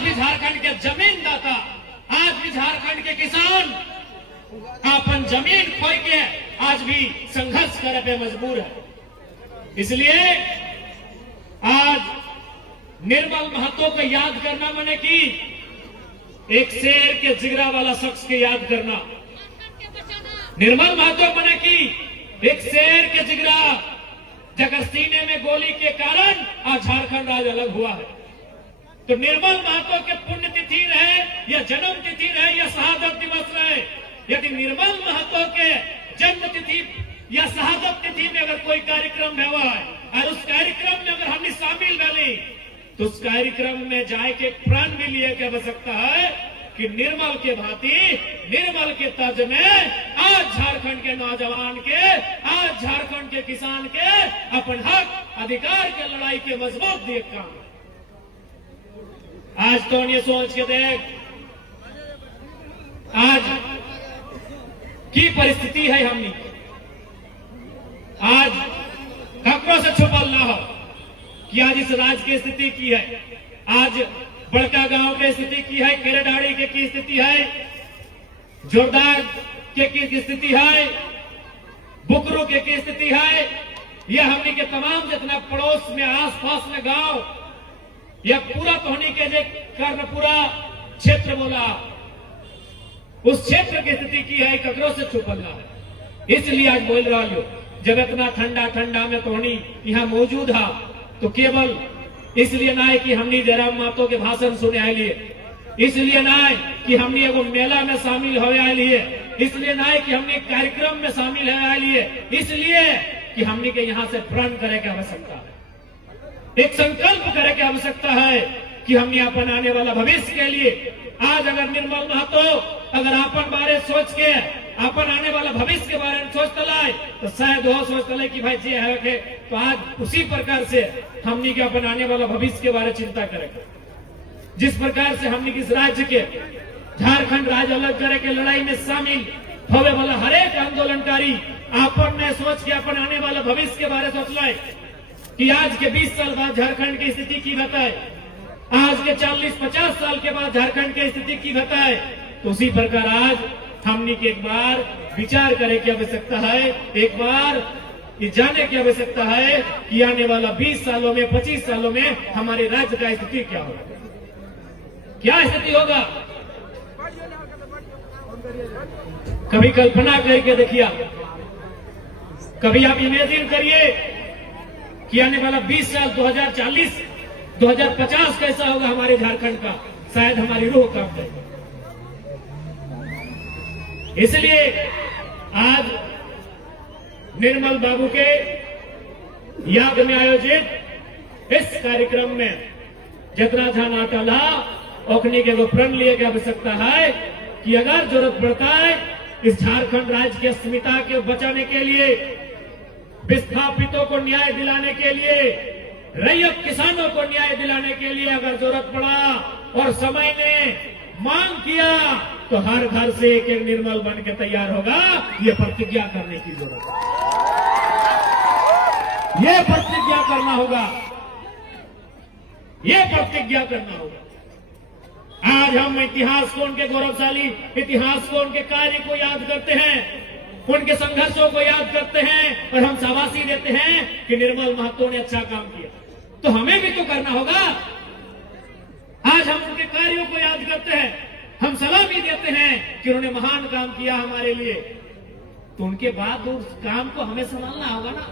भी झारखंड के जमीनदाता, आज भी झारखंड के किसान अपन जमीन खोई के आज भी संघर्ष करे पे मजबूर है। इसलिए आज निर्मल महतो को याद करना माने कि एक शेर के जिगरा वाला शख्स के याद करना। निर्मल महतो माने कि एक शेर के जिगरा जगह सीने में गोली के कारण आज झारखंड राज्य अलग हुआ है। तो निर्मल महतो के पुण्यतिथि रहे या जन्म तिथि रहे या शहादत दिवस रहे, यदि निर्मल महतो के जन्म तिथि या शहादत तिथि में अगर कोई कार्यक्रम हुआ है और उस कार्यक्रम में अगर हमने शामिल बने तो उस कार्यक्रम में जाए के प्रण भी लिए के आवश्यकता है कि निर्मल के भांति, निर्मल के तर्ज में आज झारखंड के नौजवान के, आज झारखंड के किसान के अपन हक अधिकार के लड़ाई के मजबूत दिए काम। आज तो ये सोच के देख आज की परिस्थिति है हमनी, आज खबरों से छुपल ना हो कि आज इस राज्य की स्थिति की है, आज बड़का गांव की स्थिति की है, केरेडाड़ी के की स्थिति है, जोरदार के की स्थिति है, बुकरू के की स्थिति है। यह हमनी के तमाम जितना पड़ोस में आसपास में गांव या पूरा तोहनी के जो कर्णपुरा क्षेत्र बोला उस क्षेत्र की स्थिति की है, ककरों से छुपलना है। इसलिए आज बोल रहा हूं, जब इतना ठंडा ठंडा में तोहनी यहाँ मौजूद है तो केवल इसलिए ना है कि हमने जयराम महतो के भाषण सुने आए लिए, इसलिए ना है कि हमने एगो मेला में शामिल हो आए लिए, इसलिए ना है कि हमने कार्यक्रम में शामिल हो आए लिए, इसलिए कि हमने के यहाँ से प्रण करे की आवश्यकता है, एक संकल्प करे की आवश्यकता है कि हमने अपन आने वाला भविष्य के लिए आज अगर निर्मल महतो अगर अपन बारे सोच के अपन आने वाला भविष्य के बारे में सोच तलाए तो शायद वो सोच तले कि भाई जे है के तो आज उसी प्रकार से हमनी के अपन आने वाला भविष्य के बारे चिंता करेंगे। जिस प्रकार से हमनी किस राज्य के झारखंड राज्य अलग करे के लड़ाई में शामिल होने वाला हर एक आंदोलनकारी अपन ने सोच के अपन आने वाला भविष्य के बारे सोच लाए कि आज के 20 साल बाद झारखंड की स्थिति की बताए, आज के 40-50 साल के बाद झारखंड की स्थिति की बताए, तो उसी प्रकार आज हमनी के एक बार विचार करे की आवश्यकता है, एक बार ये जाने की आवश्यकता है कि आने वाला 20 सालों में 25 सालों में हमारे राज्य का स्थिति क्या होगा, क्या स्थिति होगा। कभी कल्पना करके देखिए, कभी आप इमेजिन करिए कि आने वाला 20 साल 2040 2050 कैसा होगा हमारे झारखंड का, शायद हमारी रूह कांप जाएगी। इसलिए आज निर्मल बाबू के याद में आयोजित इस कार्यक्रम में जितना ध्यान अटल ओखनी के प्रण लिए की आवश्यकता है कि अगर जरूरत पड़ता है इस झारखंड राज्य की अस्मिता के बचाने के लिए, विस्थापितों को न्याय दिलाने के लिए, रैयत किसानों को न्याय दिलाने के लिए अगर जरूरत पड़ा और समय ने मांग किया तो हर घर से एक एक निर्मल बन के तैयार होगा। ये प्रतिज्ञा करने की जरूरत है, ये प्रतिज्ञा करना होगा, ये प्रतिज्ञा करना होगा। आज हम इतिहास को, उनके गौरवशाली इतिहास को, उनके कार्य को याद करते हैं, उनके संघर्षों को याद करते हैं और हम शाबाशी देते हैं कि निर्मल महतो ने अच्छा काम किया, तो हमें भी तो करना होगा। आज हम उनके कार्यों को याद करते हैं, हम सलामी देते हैं कि उन्होंने महान काम किया हमारे लिए, तो उनके बाद उस काम को हमें संभालना होगा ना,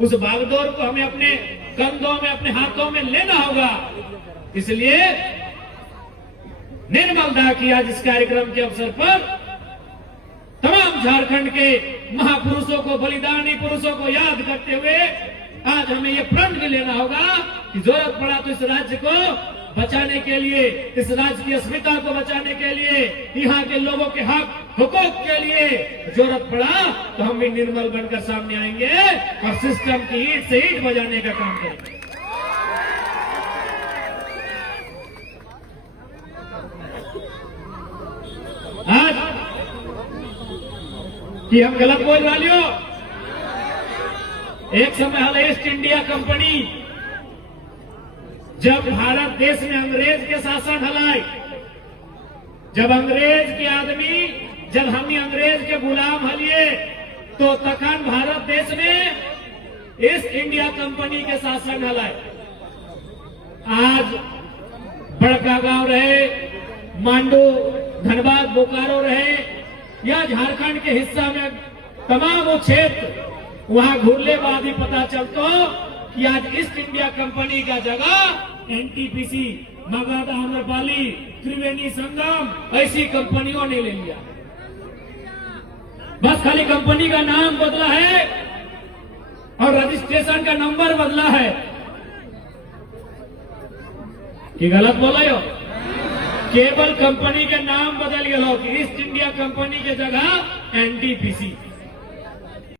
उस बागडोर को हमें अपने कंधों में, अपने हाथों में लेना होगा। इसलिए निर्मल दा की आज इस कार्यक्रम के अवसर पर तमाम झारखंड के महापुरुषों को, बलिदानी पुरुषों को याद करते हुए आज हमें यह प्रण भी लेना होगा कि जरूरत पड़ा तो इस राज्य को बचाने के लिए, इस राज्य की अस्मिता को बचाने के लिए, यहाँ के लोगों के हक हुकूक के लिए जरूरत पड़ा तो हम भी निर्मल बनकर सामने आएंगे और सिस्टम की ईंट से ईंट बजाने का काम करेंगे। आज कि हम गलत बोल रहा लियो, एक समय हाल ईस्ट इंडिया कंपनी जब भारत देश में अंग्रेज के शासन हलाए, जब अंग्रेज के आदमी, जब हमने अंग्रेज के गुलाम हलिए, तो तखन भारत देश में ईस्ट इंडिया कंपनी के शासन हलाए। आज बड़का गांव रहे, मांडू, धनबाद, बोकारो रहे या झारखंड के हिस्सा में तमाम वो क्षेत्र, वहां घूरने बाद ही पता चलता कि आज ईस्ट इंडिया कंपनी का जगह एनटीपीसी, मगध, आम्रपाली, त्रिवेणी संगम ऐसी कंपनियों ने ले लिया। बस खाली कंपनी का नाम बदला है और रजिस्ट्रेशन का नंबर बदला है। कि गलत बोला हो? केवल कंपनी के नाम बदल गया, ईस्ट इंडिया कंपनी के जगह एनटीपीसी।